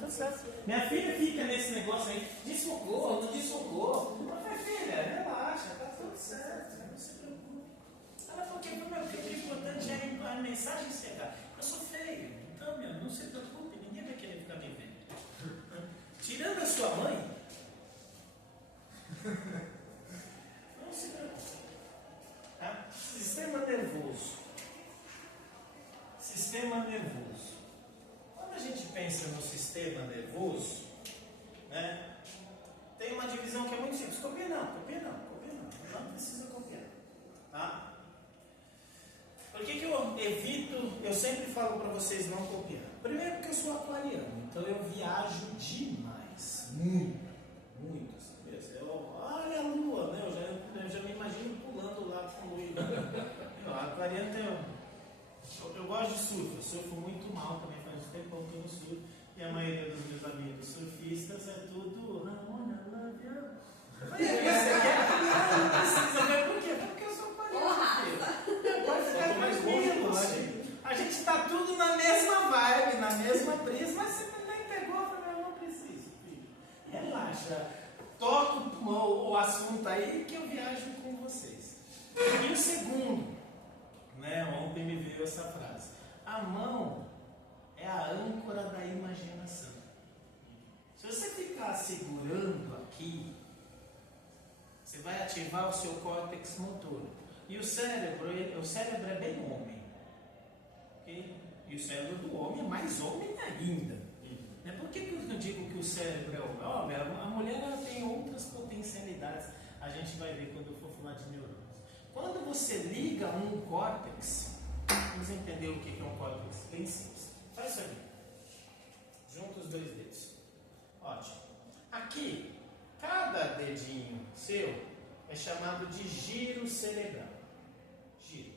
tudo certo. Minha filha fica nesse negócio aí, desfocou, não desfocou. Eu falei, filha, relaxa, tá tudo certo, não se preocupe. Ela falou que o importante é a mensagem chegar. Eu sou feio, então, não se preocupe, ninguém vai querer ficar me vendo. Tirando a sua mãe, não se preocupe. Tá? Sistema nervoso. Sistema nervoso. Quando a gente pensa no sistema nervoso, né, tem uma divisão que é muito simples. Copia não. Não precisa copiar. Tá? Por que eu evito? Eu sempre falo para vocês não copiar. Primeiro porque eu sou aquariano, então eu viajo demais. Muito assim mesmo. Olha a lua, né? Eu já me imagino pulando lá com a lua. Aquariano tem. Eu gosto de surf, eu surfo muito mal também, faz um tempão que eu não surfo. E a maioria dos meus amigos surfistas é tudo Ramona, love you. Você quer? Não precisa ver por quê? Porque eu sou aquariano. Pode ficar tranquilo. A gente está tudo na mesma vibe, na mesma brisa, mas você nem pegou, eu não preciso, filho. Relaxa. Toca o assunto aí que eu viajo com vocês. E o segundo, né, ontem me veio essa frase: a mão é a âncora da imaginação. Se você ficar segurando aqui, você vai ativar o seu córtex motor. E o cérebro é bem homem. Okay? E o cérebro do homem é mais homem ainda. Por que eu digo que o cérebro é homem? Óbvio, a mulher ela tem outras potencialidades. A gente vai ver quando eu for falar de neurônios. Quando você liga um córtex, vamos entender o que é um córtex? Bem simples. Faz isso aqui. Junta os dois dedos. Ótimo. Aqui, cada dedinho seu é chamado de giro cerebral. Giro.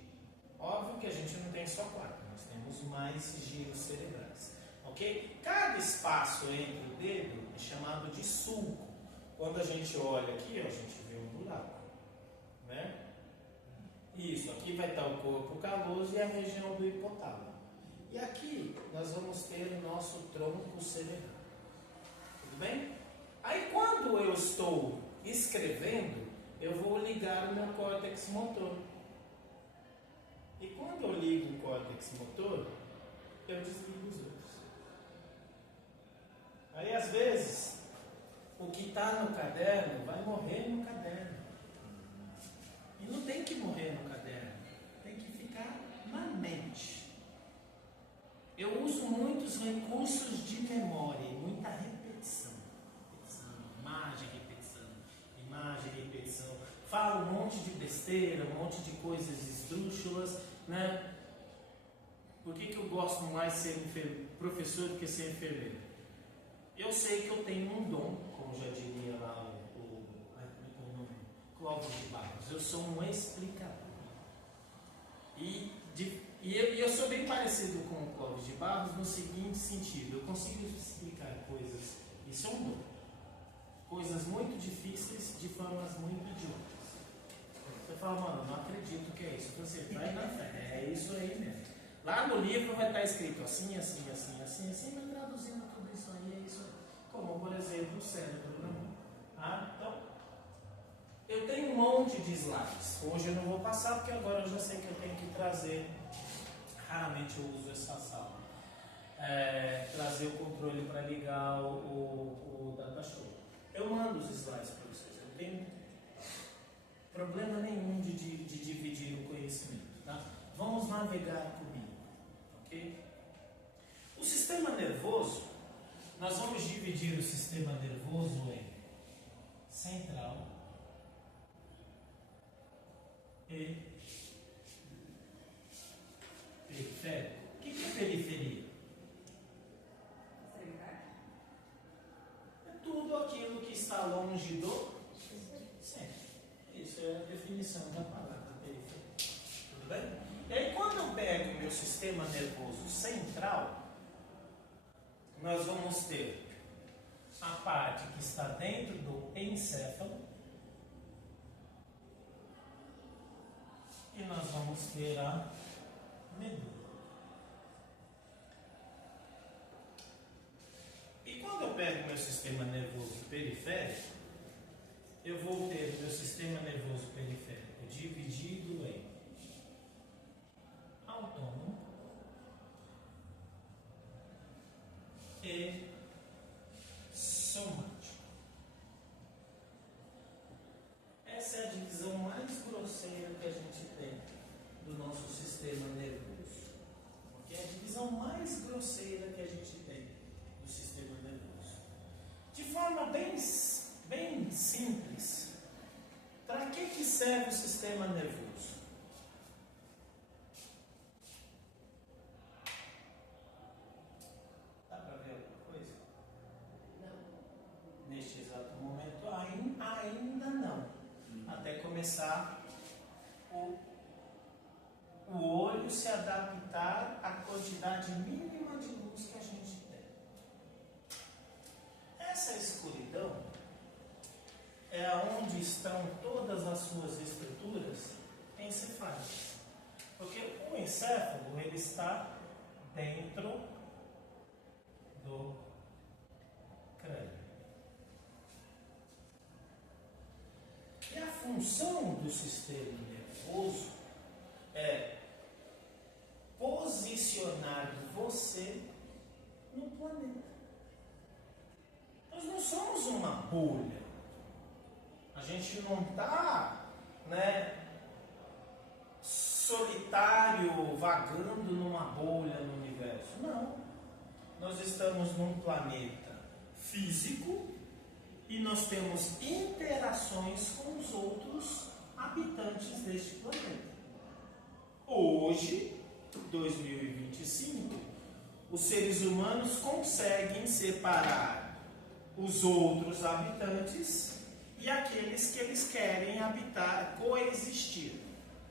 Óbvio que a gente não tem só 4, nós temos mais giros cerebrais. Ok? Cada espaço entre o dedo é chamado de sulco. Quando a gente olha aqui, a gente vê um buraco. Né? Isso, aqui vai estar o corpo caloso e a região do hipotálamo. E aqui nós vamos ter o nosso tronco cerebral. Tudo bem? Aí quando eu estou escrevendo, eu vou ligar o meu córtex motor. E quando eu ligo o córtex motor, eu desligo os outros. Aí às vezes, o que está no caderno vai morrer no caderno. E não tem que morrer no caderno, tem que ficar na mente. Eu uso muitos recursos de memória, muita repetição. Imagem, repetição. Falo um monte de besteira, um monte de coisas esdrúxulas, né? Por que eu gosto mais de ser professor do que ser enfermeiro? Eu sei que eu tenho um dom, como já diria lá o Clóvis de Barros. Eu sou um explicador. E eu sou bem parecido com o Clóvis de Barros no seguinte sentido: eu consigo explicar coisas, isso é um dom, coisas muito difíceis de formas muito idiotas. Você fala, mano, não acredito que é isso. Você vai na fé, é isso aí mesmo. Lá no livro vai estar escrito assim, mas traduzindo tudo isso aí, é isso aí. Como, por exemplo, o cérebro na mão. Então, eu tenho um monte de slides. Hoje eu não vou passar, porque agora eu já sei que eu tenho que trazer. Raramente eu uso essa sala. Trazer o controle para ligar o data show. Eu mando os slides para vocês. Eu tenho problema nenhum de dividir o conhecimento. Tá? Vamos navegar comigo. Ok? O sistema nervoso, nós vamos dividir o sistema nervoso em central e periférico. O que é periferia? É tudo aquilo que está longe do centro. Isso é a definição da palavra periferia. Tudo bem? E aí, quando eu pego o meu sistema nervoso central, nós vamos ter a parte que está dentro do encéfalo e nós vamos ter a medula. E pego meu sistema nervoso periférico, eu vou ter meu sistema nervoso periférico dividido em autônomo e somático. Essa é a divisão mais grosseira que a gente tem do nosso sistema nervoso. É a divisão mais grosseira que a gente tem do sistema nervoso. De forma bem simples, para que serve o sistema nervoso? Dá para ver alguma coisa? Não. Neste exato momento, ainda não. Até começar o olho se adaptar à quantidade mínima de luz que a gente tem. Essa escuridão é onde estão todas as suas estruturas encefálicas. Porque o encéfalo, ele está dentro do crânio. E a função do sistema nervoso é posicionar você no planeta. Nós não somos uma bolha. A gente não está, solitário, vagando numa bolha no universo. Não. Nós estamos num planeta físico e nós temos interações com os outros habitantes deste planeta. Hoje, 2025, os seres humanos conseguem separar os outros habitantes e aqueles que eles querem habitar, coexistir,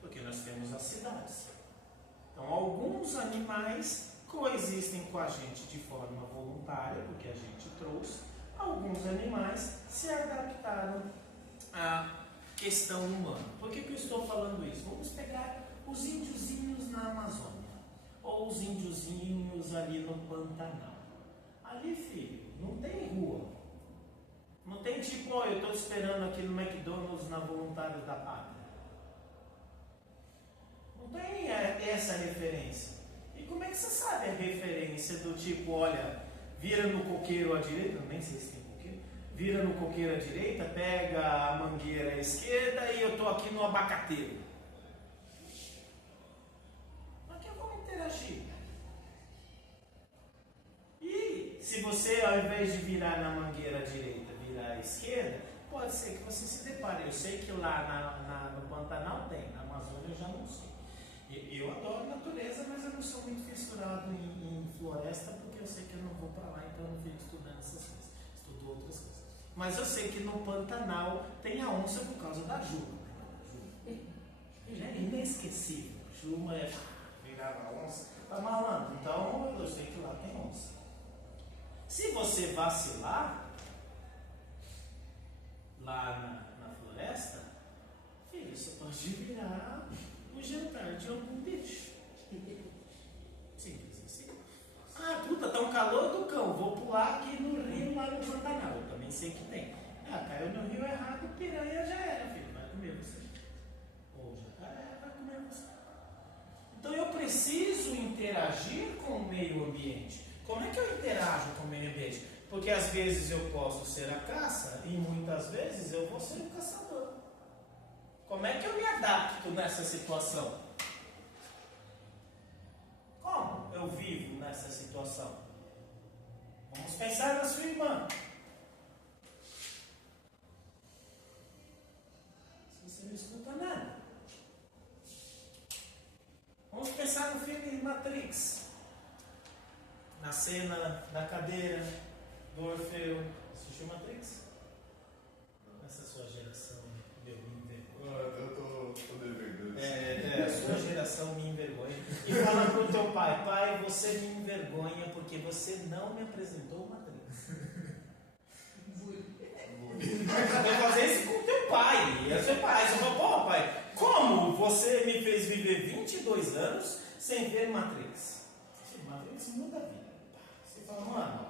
porque nós temos as cidades. Então, alguns animais coexistem com a gente de forma voluntária, porque a gente trouxe. Alguns animais se adaptaram à questão humana. Por que eu estou falando isso? Vamos pegar os índiozinhos na Amazônia, ou os índiozinhos ali no Pantanal. Ali, filho, não tem rua. Não tem tipo, eu estou esperando aqui no McDonald's na Voluntários da Pátria. Não tem essa referência. E como é que você sabe a referência do tipo, olha, vira no coqueiro à direita, nem sei se tem coqueiro, vira no coqueiro à direita, pega a mangueira à esquerda e eu estou aqui no abacateiro. Interagir. E se você, ao invés de virar na mangueira à direita, virar à esquerda, pode ser que você se depare. Eu sei que lá no Pantanal tem, na Amazônia eu já não sei. Eu adoro natureza, mas eu não sou muito fissurado em floresta, porque eu sei que eu não vou para lá, então eu não fico estudando essas coisas. Estudo outras coisas. Mas eu sei que no Pantanal tem a onça por causa da Juma. É inesquecível. Juma é... a onça, tá malandro, então eu sei que lá tem onça. Se você vacilar lá na floresta, filho, você pode virar o jantar de algum bicho. Simples assim. Ah, puta, tá um calor do cão, vou pular aqui no rio lá no Pantanal. Eu também sei que tem. Ah, caiu no rio errado, piranha já era, filho, vai comer você. Ou jacaré vai comer você. Então eu preciso interagir com o meio ambiente. Como é que eu interajo com o meio ambiente? Porque às vezes eu posso ser a caça e muitas vezes eu vou ser o caçador. Como é que eu me adapto nessa situação? Como eu vivo nessa situação? Vamos pensar na sua irmã. Se você não escuta nada. Vamos pensar no filme Matrix. Na cena da cadeira do Orfeu. Assistiu Matrix? Essa sua geração me envergonha. Eu tô devendo. A sua geração me envergonha. E fala pro teu pai, pai, você me envergonha porque você não me apresentou Matrix. Vai fazer isso com o teu pai. E é seu pai. Você fala, pô, pai, como você me fez viver 22 anos sem ver Matrix? Matrix muda a vida. Você fala, mano,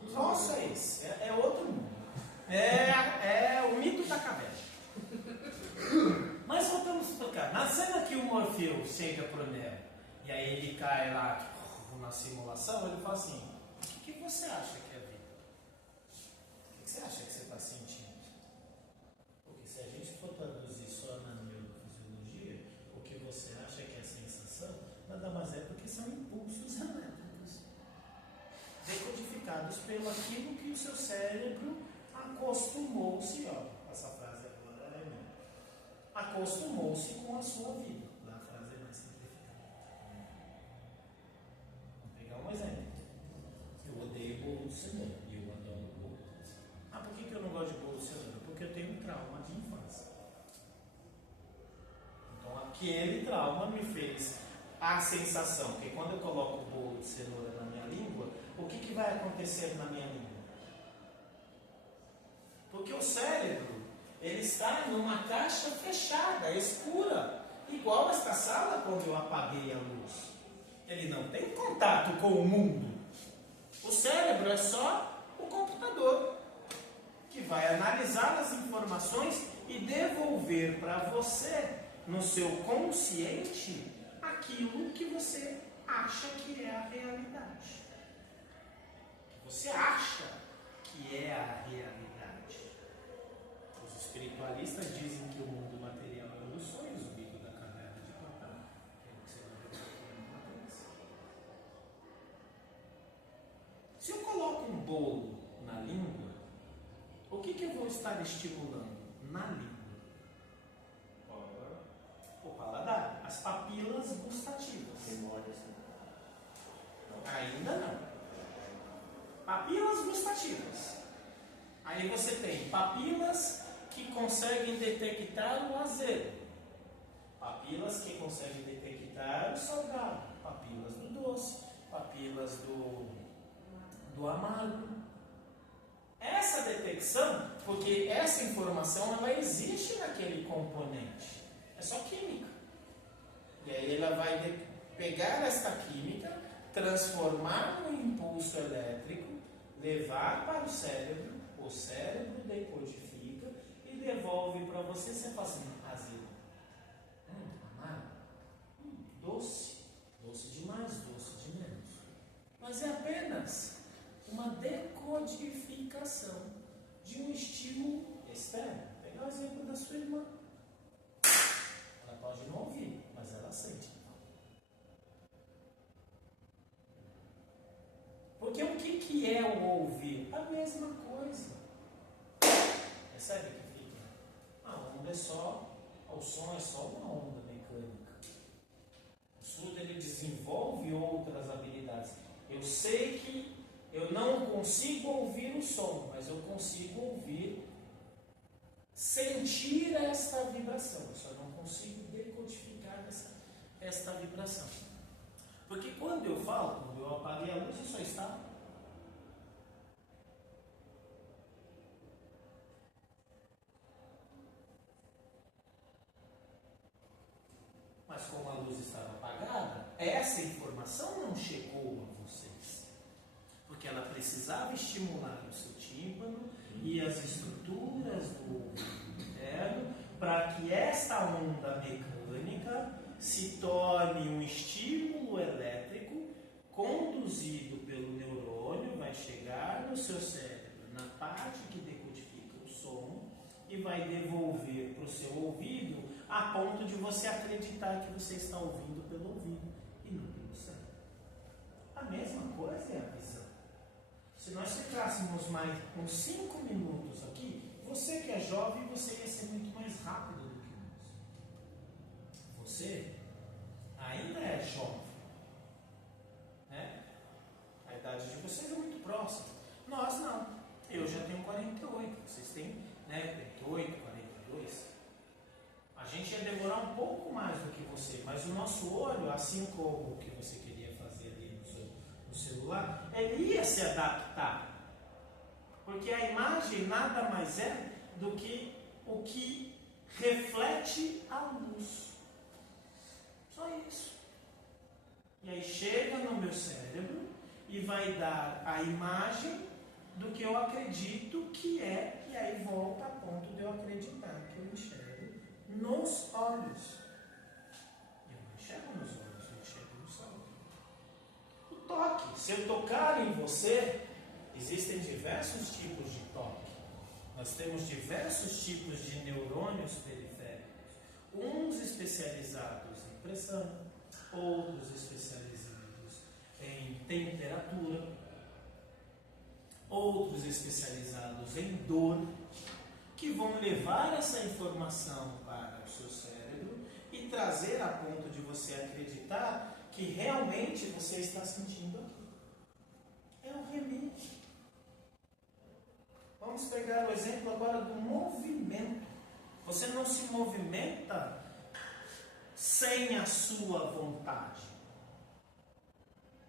que troço é esse? na simulação, ele fala assim, o que você acha que é a vida? O que você acha que você está sentindo? Porque se a gente for traduzir só na neurofisiologia, o que você acha que é sensação, nada mais é do que são impulsos elétricos decodificados pelo aquilo que o seu cérebro acostumou-se, ó, essa frase agora é minha, acostumou-se com a sua vida. Lá a frase é mais simplificada. Vamos pegar um exemplo. Eu odeio bolo de cenoura e eu adoro bolo de cenoura. Ah, por que eu não gosto de bolo de cenoura? Porque eu tenho um trauma de infância. Então aquele trauma me fez a sensação que quando eu coloco o bolo de cenoura na minha língua, o que vai acontecer na minha língua? Porque o cérebro, ele está numa caixa fechada, escura, igual esta sala quando eu apaguei a luz. Ele não tem contato com o mundo. O cérebro é só o computador, que vai analisar as informações e devolver para você, no seu consciente, aquilo que você acha que é a realidade. Que você acha que é a realidade. Os espiritualistas dizem que o mundo material é um dos sonhos, o mito da caverna de Platão, que é o que você vai ver aqui na matriz. Se eu coloco um bolo na língua, o que eu vou estar estimulando na língua? O paladar, as papilas gustativas. Ainda não. Papilas gustativas. Aí você tem papilas que conseguem detectar o azedo, papilas que conseguem detectar o salgado, papilas do doce, papilas do amargo. Essa detecção, porque essa informação ela existe naquele componente, é só química. E aí ela vai pegar esta química, transformar no impulso elétrico, levar para o cérebro decodifica e devolve para você. Você fala assim, azedo, amargo, doce, doce demais, doce de menos. Mas é apenas uma decodificação de um estímulo externo. Vou pegar o exemplo da sua irmã. Ela pode não ouvir, mas ela sente. Porque o que é o ouvir? A mesma coisa. Percebe que fica? A onda é só, o som é só uma onda mecânica. O surdo ele desenvolve outras habilidades. Eu sei que eu não consigo ouvir o som, mas eu consigo ouvir, sentir esta vibração. Eu só não consigo decodificar esta vibração. Porque quando eu falo, quando eu apaguei a luz, eu só estava. Mas como a luz estava apagada, essa informação não chegou a vocês. Porque ela precisava estimular o seu tímpano e as estruturas do ouvido interno para que esta onda mecânica se torne um estímulo elétrico conduzido pelo neurônio, vai chegar no seu cérebro, na parte que decodifica o som, e vai devolver para o seu ouvido a ponto de você acreditar que você está ouvindo pelo ouvido e não pelo cérebro. A mesma coisa é a visão. Se nós ficássemos mais uns 5 minutos aqui, você que é jovem, você ia ser muito mais rápido do que nós. Você ainda é jovem, né? A idade de vocês é muito próxima. Nós não. Eu já tenho 48, vocês têm, né, 38, 42. A gente ia demorar um pouco mais do que você, mas o nosso olho, assim como o que você queria fazer ali no celular, ele ia se adaptar. Porque a imagem nada mais é do que o que reflete a luz. Só isso. E aí chega no meu cérebro e vai dar a imagem do que eu acredito que é, e aí volta a ponto de eu acreditar que eu enxergo nos olhos. Eu não enxergo nos olhos, eu enxergo no cérebro. O toque. Se eu tocar em você, existem diversos tipos de toque. Nós temos diversos tipos de neurônios periféricos. Uns especializados em pressão, outros especializados em temperatura, outros especializados em dor, que vão levar essa informação para o seu cérebro e trazer a ponto de você acreditar que realmente você está sentindo aquilo. É um remédio. Vamos pegar o exemplo agora do movimento. Você não se movimenta sem a sua vontade.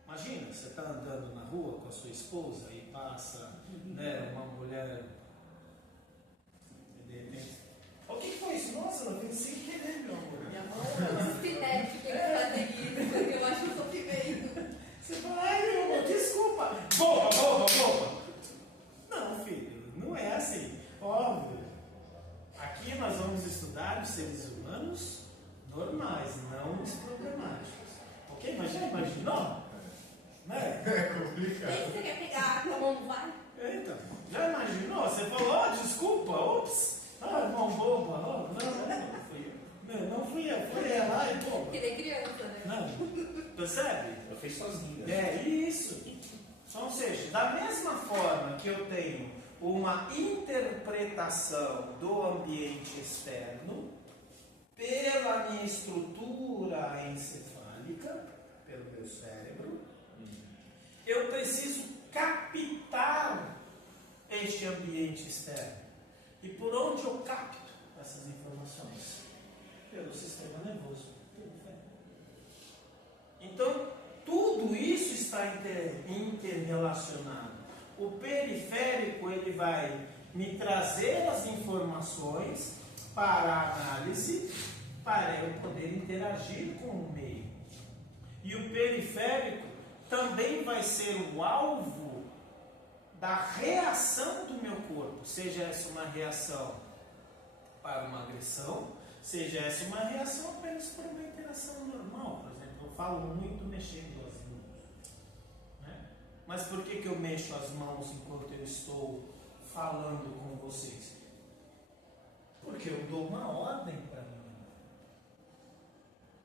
Imagina, você está andando na rua com a sua esposa e passa uma mulher. De repente, o que foi isso? Nossa, eu fiz sem querer, meu amor. Minha mão é cinética que fazer isso, porque eu acho sofrimento. Você fala, ai meu amor, desculpa. Boba. Não, filho, não é assim. Óbvio. Aqui nós vamos estudar os seres humanos normais, não os problemáticos. Ok? Mas já imaginou? Né? É complicado. Tem que você quer pegar, a mão não vai? Então, já imaginou? Você falou, desculpa, ops. Irmão boba, não fui eu, foi ela, boba. Que nem criança, né? Não, percebe? Eu fiz sozinho. É isso. Ou seja, da mesma forma que eu tenho uma interpretação do ambiente externo pela minha estrutura encefálica, pelo meu cérebro, eu preciso captar este ambiente externo. E por onde eu capto essas informações? Pelo sistema nervoso periférico. Então, tudo isso está interrelacionado. O periférico ele vai me trazer as informações para a análise, para eu poder interagir com o meio. E o periférico também vai ser o alvo da reação do meu corpo, seja essa uma reação para uma agressão, seja essa uma reação apenas por uma interação normal. Por exemplo, eu falo muito mexendo as mãos, né? Mas por que eu mexo as mãos enquanto eu estou falando com vocês? Porque eu dou uma ordem para mim.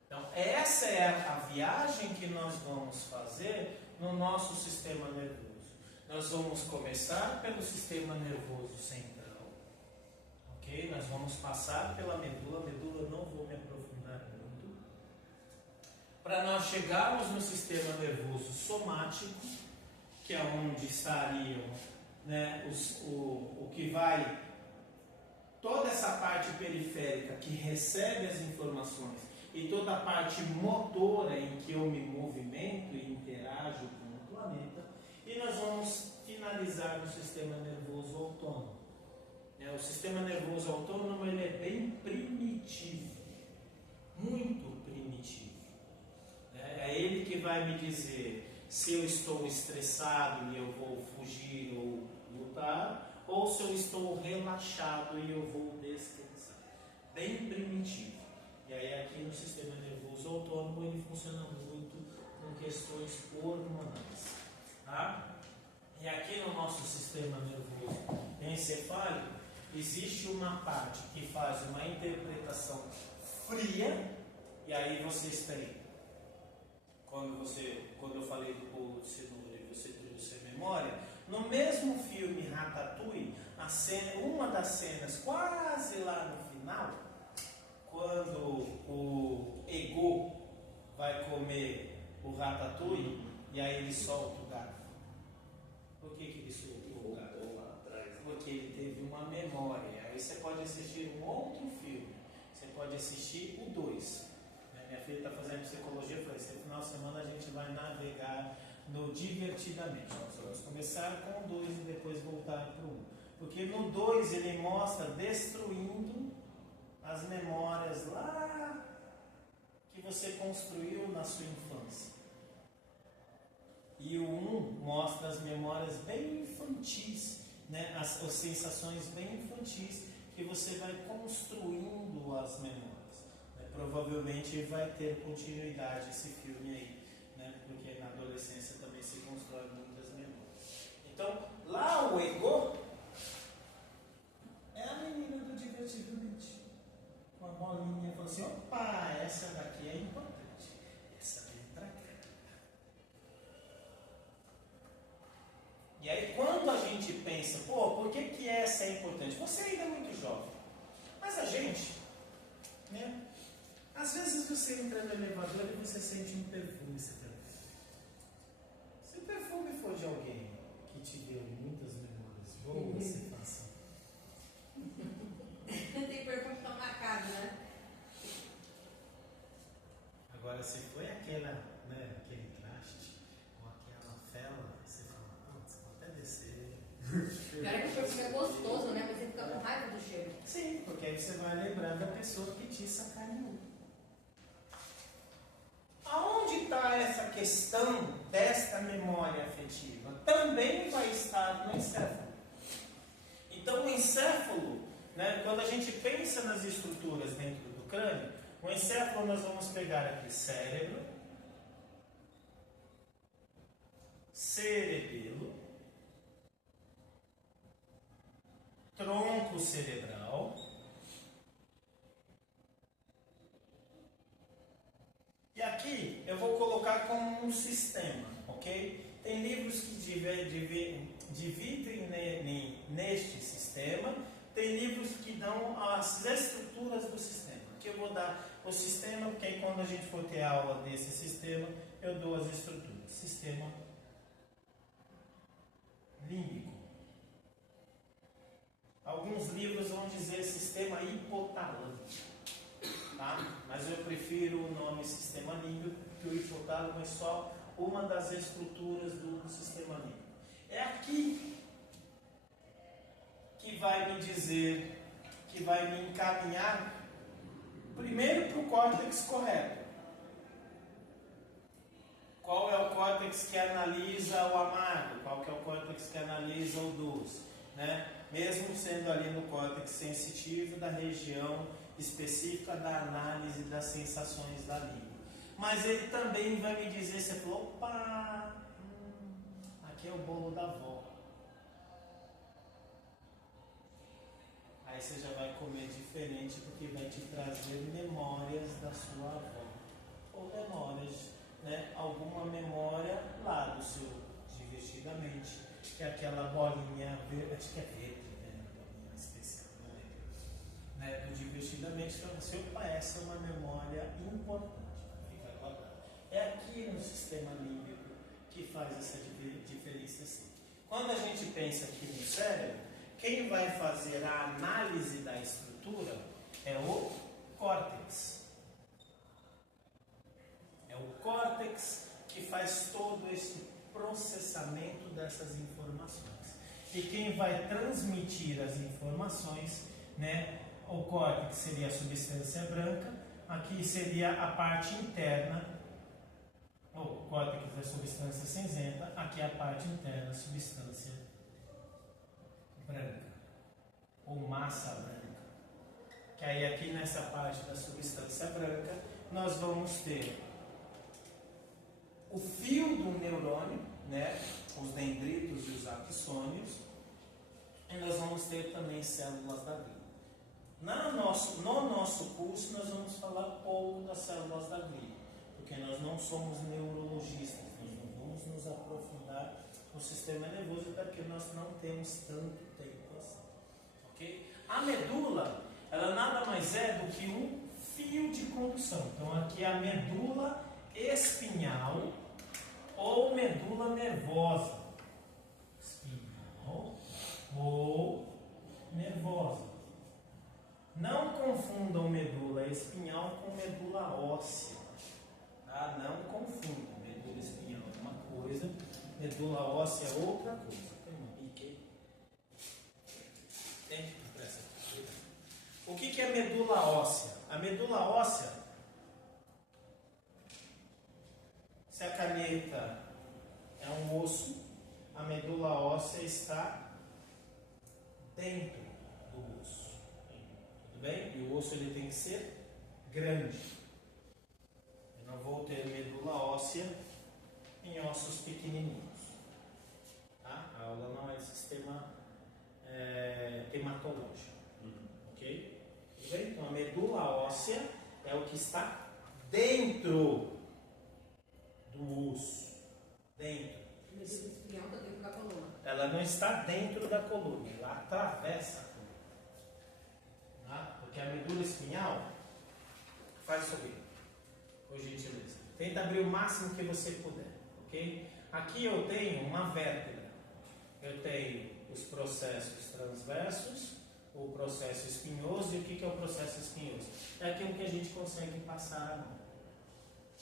Então, essa é a viagem que nós vamos fazer no nosso sistema nervoso. Nós vamos começar pelo sistema nervoso central, ok? Nós vamos passar pela medula, não vou me aprofundar muito, para nós chegarmos no sistema nervoso somático, que é onde estariam, né, o que vai, toda essa parte periférica que recebe as informações e toda a parte motora em que eu me movimento e interajo com o planeta. E nós vamos finalizar no sistema nervoso autônomo. O sistema nervoso autônomo ele é bem primitivo, muito primitivo. É ele que vai me dizer se eu estou estressado e eu vou fugir ou lutar, ou se eu estou relaxado e eu vou descansar. Bem primitivo. E aí aqui no sistema nervoso autônomo ele funciona muito com questões hormonais. Tá? E aqui no nosso sistema nervoso encefálico existe uma parte que faz uma interpretação fria, e aí vocês têm, quando eu falei do bolo de cenoura e você trouxe a memória, no mesmo filme Ratatouille, uma das cenas quase lá no final, quando o Ego vai comer o Ratatouille, e aí ele solta o garfo. Por que ele soltou o garfo? Porque ele teve uma memória. Aí você pode assistir um outro filme. Você pode assistir o 2. Minha filha está fazendo psicologia. Eu falei, esse final de semana a gente vai navegar no divertidamente. Nós vamos começar com o 2 e depois voltar para o 1. Porque no 2 ele mostra destruindo as memórias lá que você construiu na sua infância. E o 1 mostra as memórias bem infantis, né? as sensações bem infantis que você vai construindo as memórias. Provavelmente vai ter continuidade esse filme aí, né? Porque na adolescência também se constrói muitas memórias. Então, lá o ego é a menina do divertidamente. Com a bolinha falou assim, opa, essa daqui é importante. Essa entra cá. E aí quando a gente pensa, pô, por que essa é importante? Você ainda é muito jovem. Mas a gente, né? Às vezes você entra no elevador e você sente um perfume. Você fala, se o perfume for de alguém que te deu muitas memórias boas, você faça. Tem pergunta tão marcado, né? Agora, se foi aquela, né, aquele traste ou aquela fela, você fala, putz, vou até descer. Cara, que o perfume é gostoso, né? Mas você fica com raiva do cheiro. Sim, porque aí você vai lembrar da pessoa que te sacaneou. Aonde está essa questão desta memória afetiva? Também vai estar no encéfalo. Então, o encéfalo, né, quando a gente pensa nas estruturas dentro do crânio, o encéfalo nós vamos pegar aqui cérebro, cerebelo, tronco cerebral, e aqui eu vou colocar como um sistema, ok? Tem livros que dividem neste sistema, tem livros que dão as estruturas do sistema. Aqui eu vou dar o sistema, porque aí quando a gente for ter aula desse sistema, eu dou as estruturas. Sistema límbico. Alguns livros vão dizer sistema hipotalâmico, tá? Mas eu prefiro o nome sistema límbico, porque o hipotálamo é só uma das estruturas do sistema límbico. É aqui que vai me dizer, que vai me encaminhar primeiro para o córtex correto. Qual é o córtex que analisa o amargo? Qual que é o córtex que analisa o doce? Né? Mesmo sendo ali no córtex sensitivo da região específica da análise das sensações da língua. Mas ele também vai me dizer, você falou, opa, aqui é o bolo da avó. Aí você já vai comer diferente porque vai te trazer memórias da sua avó. Ou memórias, né? Alguma memória lá do seu divertidamente, que é aquela bolinha verde, acho que é verde, né? Bolinha especial, né? Do divertidamente, então você, opa, essa é uma memória importante. Fica guardado. É aqui no sistema límbico que faz essa diferenciação. Quando a gente pensa aqui no cérebro, quem vai fazer a análise da estrutura é o córtex. É o córtex que faz todo esse processamento dessas informações. E quem vai transmitir as informações, né? O córtex seria a substância branca, aqui seria a parte interna. O córtex é a substância cinzenta, aqui é a parte interna, a substância branca, ou massa branca. Que aí aqui nessa parte da substância branca, nós vamos ter o fio do neurônio, né? Os dendritos e os axônios, e nós vamos ter também células da glia. No nosso curso, nós vamos falar pouco das células da glia, porque nós não somos neurologistas, nós não vamos nos aprofundar no sistema nervoso, até porque nós não temos tanto tempo assim. Okay? A medula, ela nada mais é do que um fio de condução. Então, aqui é a medula espinhal ou medula nervosa. Espinhal ou nervosa. Não confundam medula espinhal com medula óssea. Tá? Não confundam. Medula espinhal é uma coisa, medula óssea é outra coisa. Tem um pique. Tem? Presta. O que é medula óssea? A medula óssea, se a caneta é um osso, a medula óssea está dentro do osso. Tudo bem? E o osso ele tem que ser grande. Eu não vou ter medula óssea em ossos pequenininhos. Tá? A aula não é sistema hematológico. Ok? Tudo bem? Então a medula óssea é o que está dentro do osso. Dentro. A medula espinhal está dentro da coluna. Ela não está dentro da coluna, ela atravessa a coluna. Tá? Porque a medula espinhal faz isso aqui, por gentileza. Tenta abrir o máximo que você puder, ok? Aqui eu tenho uma vértebra. Eu tenho os processos transversos, o processo espinhoso. E o que é o processo espinhoso? É aquilo que a gente consegue passar a mão.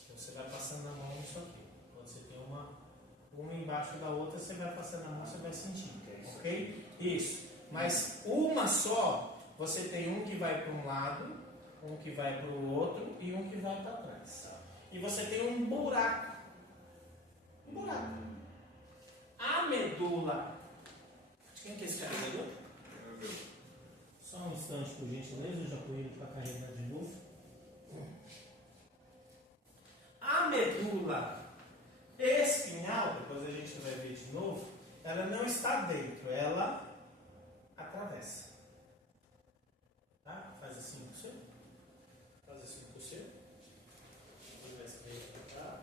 Então, você vai passando a mão nisso aqui. Quando você tem uma embaixo da outra, você vai passando a mão, você vai sentindo, ok? Isso. Mas uma só, você tem um que vai para um lado, um que vai para o outro e um que vai para trás. E você tem um buraco. Um buraco. A medula. Quem que é esse carregador? Só um instante, por gentileza, eu já estou indo para carregar de novo. A medula espinhal, depois a gente vai ver de novo, ela não está dentro, ela atravessa. Tá? Faz assim com você. Faz assim com você. Vai sair para cá.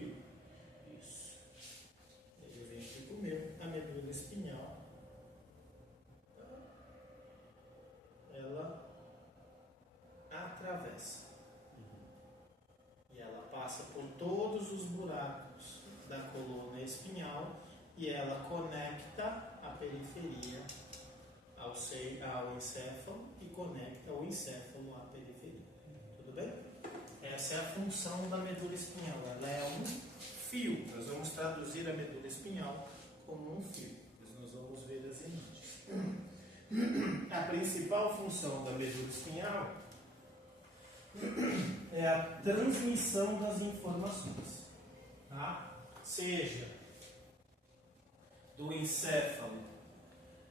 Isso. Ele vem aqui comer a medula espinhal. Ela atravessa. E ela passa por todos os buracos da coluna espinhal e ela conecta a periferia ao encéfalo e conecta o encéfalo à periferia. Tudo bem? Essa é a função da medula espinhal. Ela é um fio. Nós vamos traduzir a medula espinhal como um fio. Nós vamos ver as imagens. A principal função da medula espinhal é a transmissão das informações, tá? Seja do encéfalo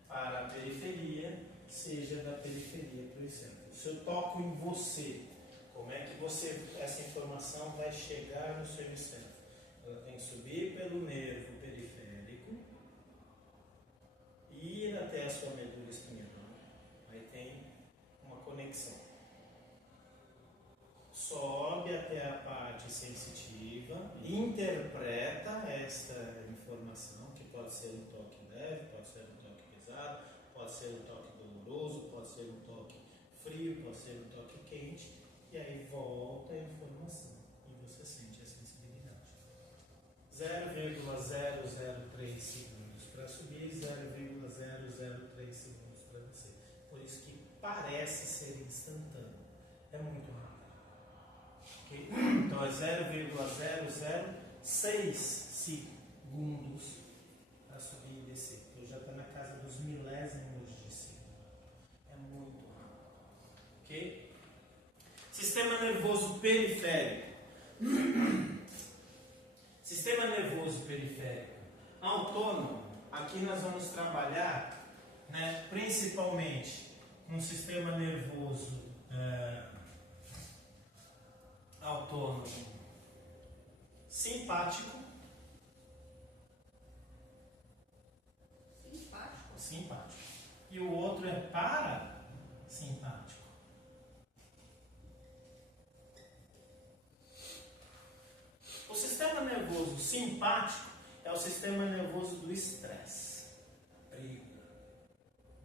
para a periferia, seja da periferia para o encéfalo. Se eu toco em você, como é que essa informação vai chegar no seu encéfalo? Ela tem que subir pelo nervo periférico e ir até a sua medula espinhal. Aí tem uma conexão. Sobe até a parte sensitiva, interpreta esta informação, que pode ser um toque leve, pode ser um toque pesado, pode ser um toque doloroso, pode ser um toque frio, pode ser um toque quente, e aí volta a informação e você sente a sensibilidade. 0,003 segundos para subir, 0,003 segundos para descer. Por isso que parece ser instantâneo. É muito rápido. Okay? Então é 0,006 segundos para subir e descer. Então já está na casa dos milésimos de segundo. É muito rápido. Ok? Sistema nervoso periférico. Sistema nervoso periférico autônomo. Aqui nós vamos trabalhar, né, principalmente um sistema nervoso autônomo simpático. Simpático. E o outro é parasimpático. O sistema nervoso simpático é o sistema nervoso do estresse, briga.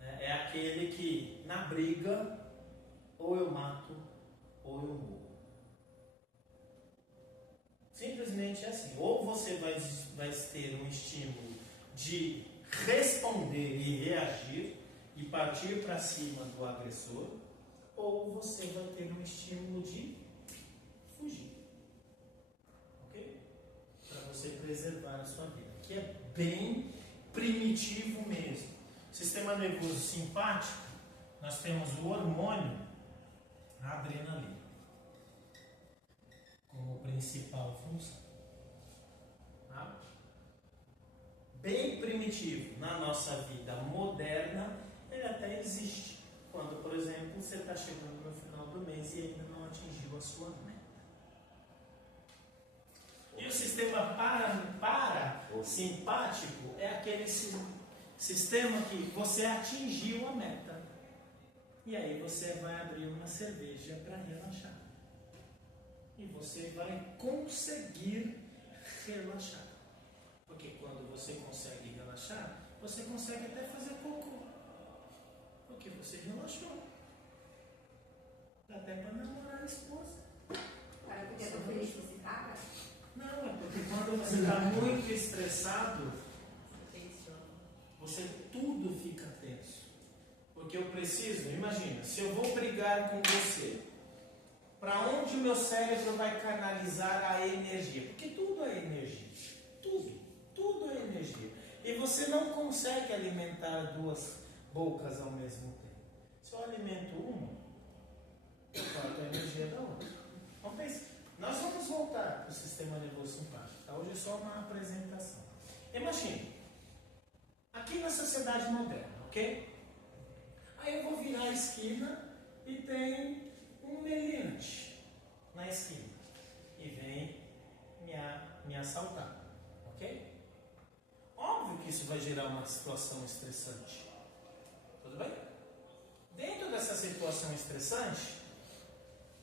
É aquele que, na briga, ou eu mato ou eu morro. Simplesmente é assim. Ou você vai ter um estímulo de responder e reagir e partir para cima do agressor, ou você vai ter um estímulo de fugir. Ok? Para você preservar a sua vida. Que é bem primitivo mesmo. Sistema nervoso simpático, nós temos o hormônio, a adrenalina, como principal função. Tá? Bem primitivo. Na nossa vida moderna, ele até existe. Quando, por exemplo, você está chegando no final do mês e ainda não atingiu a sua meta. E o sistema parasimpático é aquele sistema que você atingiu a meta. E aí você vai abrir uma cerveja para relaxar. E você vai conseguir relaxar. Porque quando você consegue relaxar, você consegue até fazer cocô. Porque você relaxou. Dá até para namorar a esposa. Cara, porque eu tô feliz com esse cara. Não, é porque quando você está muito estressado, você tudo fica tenso. Porque eu preciso, imagina, se eu vou brigar com você, para onde o meu cérebro vai canalizar a energia? Porque tudo é energia. Tudo é energia. E você não consegue alimentar duas bocas ao mesmo tempo. Se eu alimento uma, eu corto a energia da outra. Então pense, nós vamos voltar para o sistema nervoso simpático. Tá? Hoje é só uma apresentação. Imagine, aqui na sociedade moderna, ok? Aí eu vou virar a esquina e tem um meliante na esquina. E vem me assaltar, ok? Óbvio que isso vai gerar uma situação estressante. Tudo bem? Dentro dessa situação estressante,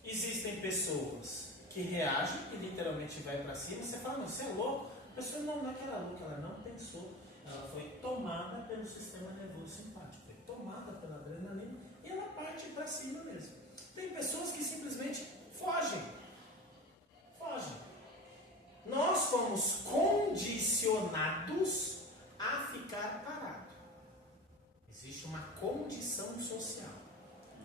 existem pessoas que reagem e literalmente vai para cima. Você fala, não, você é louco? A pessoa não é que era louca, ela não pensou. Ela foi tomada pelo sistema nervoso simpático, foi tomada pela adrenalina e ela parte para cima mesmo. Tem pessoas que simplesmente fogem. Nós fomos condicionados a ficar parado. Existe uma condição social.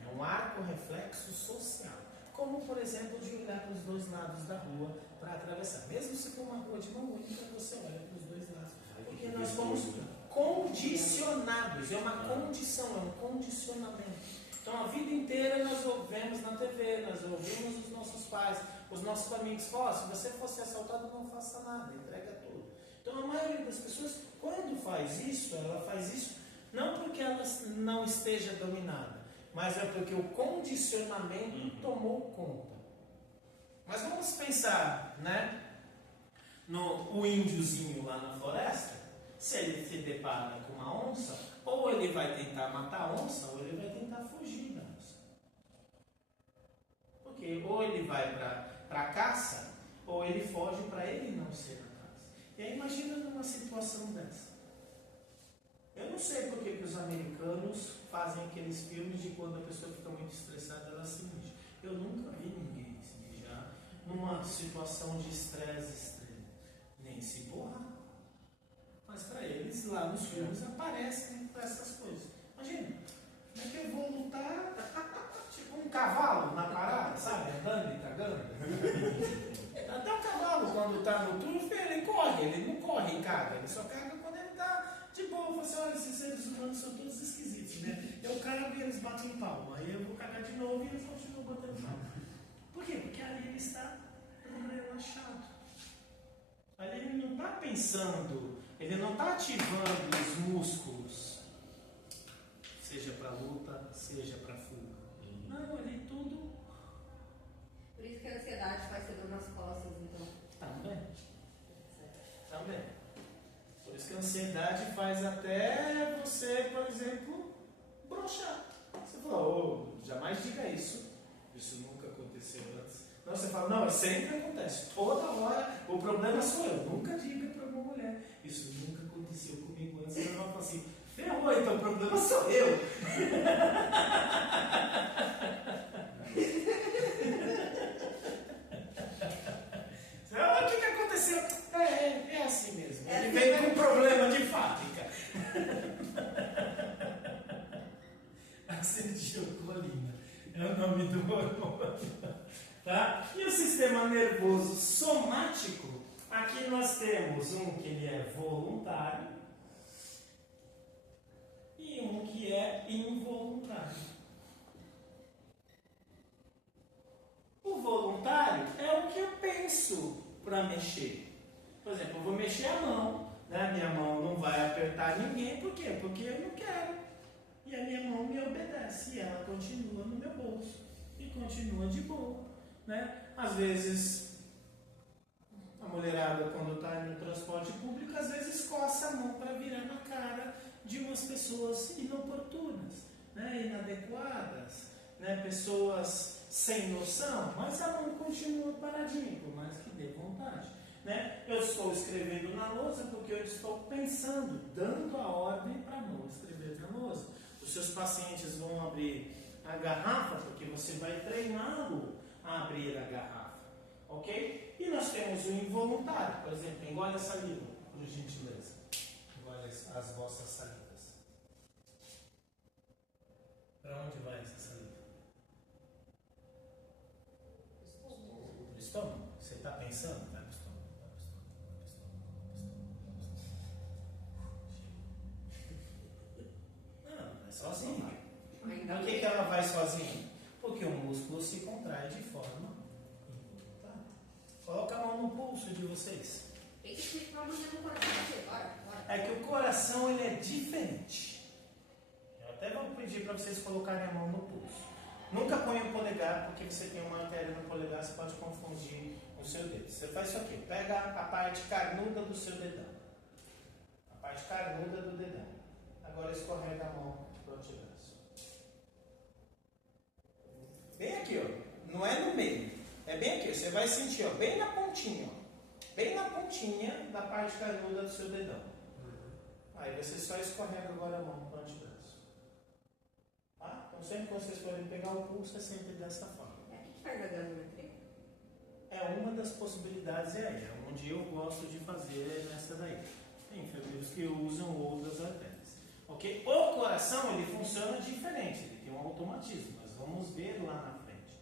É um arco reflexo social. Como, por exemplo, de olhar para os dois lados da rua para atravessar. Mesmo se for uma rua de mão única, você olha para os dois lados. Porque nós fomos condicionados. É uma condição, é um condicionamento. Então, a vida inteira nós ouvimos na TV, nós ouvimos os nossos pais, os nossos amigos falam, se você fosse assaltado, não faça nada, entrega tudo. Então, a maioria das pessoas, quando faz isso, ela faz isso não porque ela não esteja dominada, mas é porque o condicionamento tomou conta. Mas vamos pensar, né, no índiozinho lá na floresta. Se ele se depara com uma onça, ou ele vai tentar matar a onça, ou ele vai tentar fugir da onça. Porque ou ele vai para a caça, ou ele foge para ele não ser a caça. E aí imagina numa situação dessa. Eu não sei porque que os americanos fazem aqueles filmes de quando a pessoa fica muito estressada, ela se mija. Eu nunca vi ninguém se mijar numa situação de estresse extremo. Nem se borrar. Mas para eles, lá nos filmes, aparecem essas coisas. Imagina, como é que eu vou lutar tipo um cavalo na parada, sabe? Andando e cagando. Até o cavalo, quando está no trufo, ele corre. Ele não corre e caga. Ele só caga quando ele está de boa. Você olha, esses seres humanos são todos esquisitos, né? Eu cago e eles batem palma. Aí eu vou cagar de novo e eles continuam batendo palma. Por quê? Porque ali ele está relaxado. Ali ele não está pensando, ele não está ativando os músculos, seja para luta, seja para fuga. Não, ele tudo. Por isso que a ansiedade faz ser dor nas costas, então. Também. Por isso que a ansiedade faz até você, por exemplo, broxar. Você falou, jamais diga isso. Isso nunca aconteceu antes. Não, você fala, não, sempre acontece. Toda hora, o problema sou eu. Nunca diga para uma mulher. Isso nunca aconteceu comigo antes. Ela vai falar assim, ferrou, então o problema sou eu. O que aconteceu? É assim mesmo. Ele veio com um problema de fábrica. Acetilcolina é o nome do hormônio. Tá? E o sistema nervoso somático, aqui nós temos um que ele é voluntário e um que é involuntário. O voluntário é o que eu penso para mexer. Por exemplo, eu vou mexer a mão, né? Minha mão não vai apertar ninguém, por quê? Porque eu não quero. E a minha mão me obedece e ela continua no meu bolso e continua de boa. Né? Às vezes a mulherada, quando está no transporte público, às vezes coça a mão para virar na cara de umas pessoas inoportunas, né? Inadequadas, né? Pessoas sem noção, mas a mão continua paradinha, por mais que dê vontade. Né? Eu estou escrevendo na lousa porque eu estou pensando, dando a ordem para a mão escrever na lousa. Os seus pacientes vão abrir a garrafa porque você vai treiná-lo a abrir a garrafa. Ok? E nós temos o involuntário. Por exemplo, engole a saliva, por gentileza. Engole as vossas salivas. Para onde vai essa saliva? Pro estômago. Você está pensando? Vai pro estômago. Não, é sozinha. Por que ela vai sozinha? Porque o músculo se contrai de forma involuntária. Coloca a mão no pulso de vocês. Tem que explicar amanhã no coração. Bora. É que o coração ele é diferente. Eu até vou pedir para vocês colocarem a mão no pulso. Nunca ponha o polegar, porque você tem uma artéria no polegar, você pode confundir o seu dedo. Você faz isso aqui, pega a parte carnuda do seu dedão. A parte carnuda do dedão. Agora escorrega a mão para o antebraço. Bem aqui, ó. Não é no meio. É bem aqui. Você vai sentir, ó, bem na pontinha, ó. Bem na pontinha da parte carnuda do seu dedão. Aí você só escorrega agora a mão para o antebraço. Tá? Então sempre que vocês forem pegar o pulso, é sempre dessa forma. É aqui que faz a granulometria? É uma das possibilidades, é onde eu gosto de fazer nessa daí. Tem enfermeiros que usam outras artérias. Ok? O coração, ele funciona diferente, ele tem um automatismo, mas vamos ver lá na frente.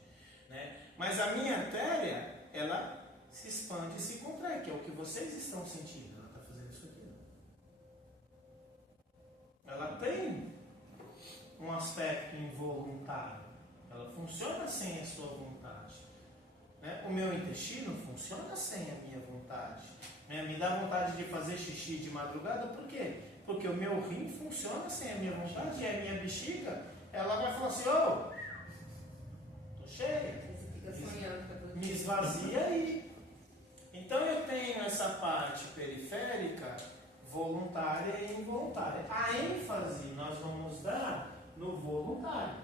Né? Mas a minha artéria, ela se expande e se contrai, que é o que vocês estão sentindo. Ela está fazendo isso aqui. Não. Ela tem um aspecto involuntário. Ela funciona sem a sua vontade. Né? O meu intestino funciona sem a minha vontade. Né? Me dá vontade de fazer xixi de madrugada, por quê? Porque o meu rim funciona sem a minha vontade e a minha bexiga, ela vai falar assim, ô, tô cheia. Você fica sonhando. Me esvazia aí. Então eu tenho essa parte periférica, voluntária e involuntária. A ênfase nós vamos dar no voluntário,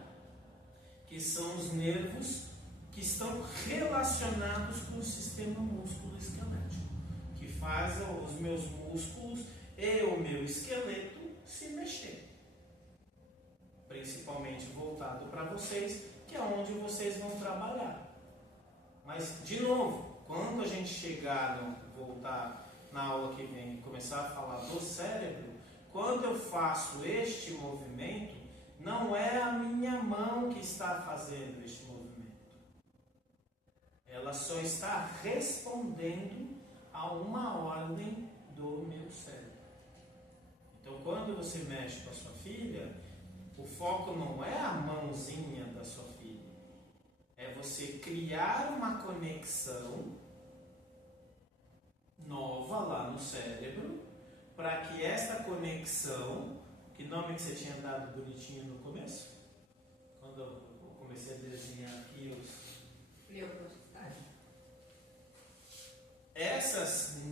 que são os nervos que estão relacionados com o sistema músculo-esquelético, que fazem os meus músculos e o meu esqueleto se mexer. Principalmente voltado para vocês, que é onde vocês vão trabalhar. Mas, de novo, quando a gente chegar, voltar na aula que vem e começar a falar do cérebro, quando eu faço este movimento, não é a minha mão que está fazendo este movimento. Ela só está respondendo a uma ordem do meu cérebro. Então, quando você mexe com a sua filha, o foco não é a mãozinha da sua filha. É você criar uma conexão nova lá no cérebro, para que esta conexão, que nome que você tinha dado bonitinho no começo? Quando eu comecei a desenhar aqui os... Essas,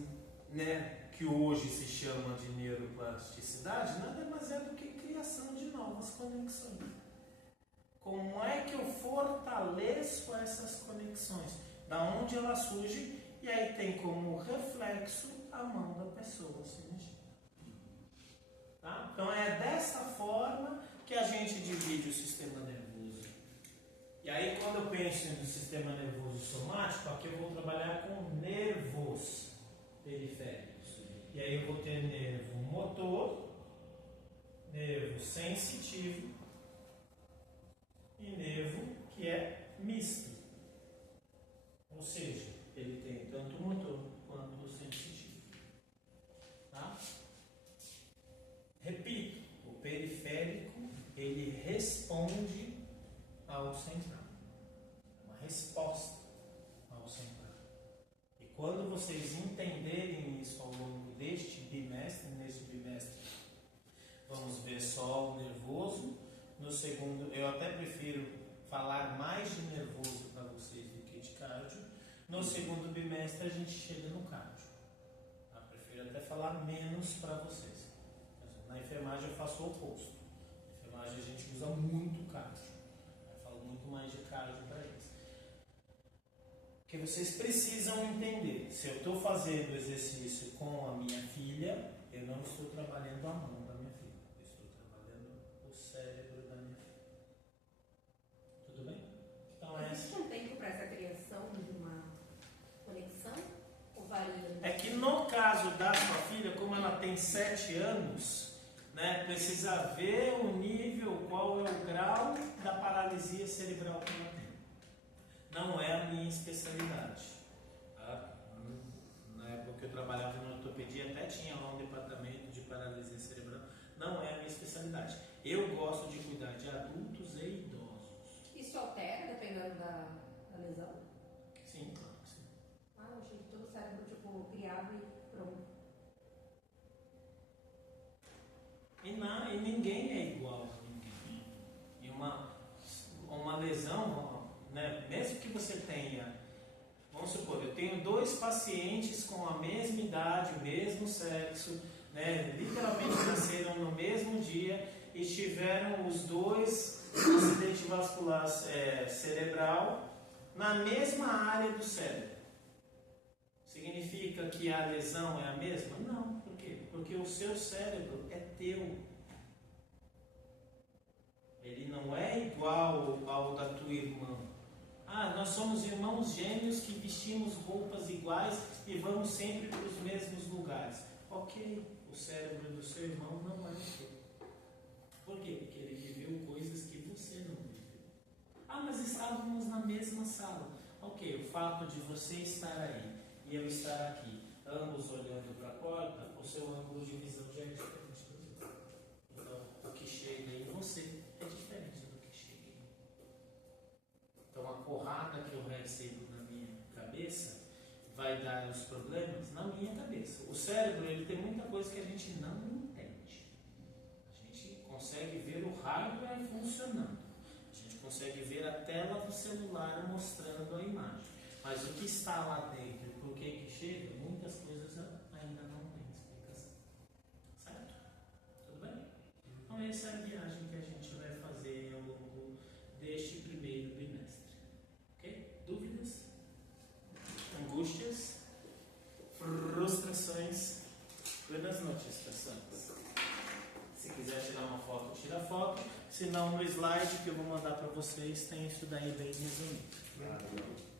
né, que hoje se chama de neuroplasticidade, nada mais é do que criação de novas conexões. Como é que eu fortaleço essas conexões? Da onde elas surgem, e aí tem como reflexo a mão da pessoa se mexer. Tá? Então é dessa forma que a gente divide o sistema nervoso. E aí quando eu penso no sistema nervoso somático, aqui eu vou trabalhar com nervos periféricos. E aí eu vou ter nervo motor, nervo sensitivo e nervo que é misto. Ou seja, ele tem tanto o motor quanto o sensitivo. Tá? Repito, o periférico ele responde ao central. É uma resposta ao central. E quando vocês entenderem isso ao longo deste bimestre, nesse bimestre, vamos ver só o nervoso. No segundo, eu até prefiro falar mais de nervoso para vocês do que de cardio. No segundo bimestre a gente chega no cardio. Eu prefiro até falar menos para vocês. Na enfermagem eu faço o oposto. Na enfermagem a gente usa muito cardio. Eu falo muito mais de cardio para eles. Porque vocês precisam entender. Se eu estou fazendo exercício com a minha filha, eu não estou trabalhando a mão da minha filha. Eu estou trabalhando o cérebro da minha filha. Tudo bem? Então Existe um tempo para essa criação de uma conexão? Ou varia? É que no caso da sua filha, como ela tem 7 anos, né, precisa ver o nível, qual é o grau da paralisia cerebral que ela tem. Não é a minha especialidade. Tá? Na época que eu trabalhava na ortopedia, até tinha lá um departamento de paralisia cerebral. Não é a minha especialidade. Eu gosto de cuidar de adultos e idosos. Isso altera dependendo da lesão? Sim, claro que sim. Ah, eu achei que todo o cérebro, tipo, criado e pronto. E ninguém é igual a ninguém. E uma lesão, né, mesmo que você tenha, vamos supor, eu tenho 2 pacientes com a mesma idade, o mesmo sexo, né, literalmente nasceram no mesmo dia e tiveram os 2 acidente vascular cerebral na mesma área do cérebro. Significa que a lesão é a mesma? Não. Por quê? Porque o seu cérebro é teu. Ele não é igual ao da tua irmã. Ah, nós somos irmãos gêmeos que vestimos roupas iguais e vamos sempre para os mesmos lugares. Ok, o cérebro do seu irmão não é o seu. Por quê? Porque ele viveu coisas que você não viveu. Ah, mas estávamos na mesma sala. Ok, o fato de você estar aí e eu estar aqui, ambos olhando para a porta, o seu ângulo de visão já é diferente do meu. Então, o que chega em você é diferente do que chega em mim. Então, a porrada que eu recebo na minha cabeça vai dar os problemas na minha cabeça. O cérebro, ele tem muita coisa que a gente não entende. A gente consegue ver o hardware funcionando. A gente consegue ver a tela do celular mostrando a imagem. Mas o que está lá dentro e por que chega, muitas coisas ainda não tem explicação. Certo? Tudo bem? Então essa é a viagem que a gente vai fazer ao longo deste primeiro bimestre. Ok? Dúvidas? Angústias? Frustrações? Buenas noches, pessoas. Se quiser tirar uma foto, tira a foto. Se não, no slide que eu vou mandar para vocês, tem isso daí bem resumido.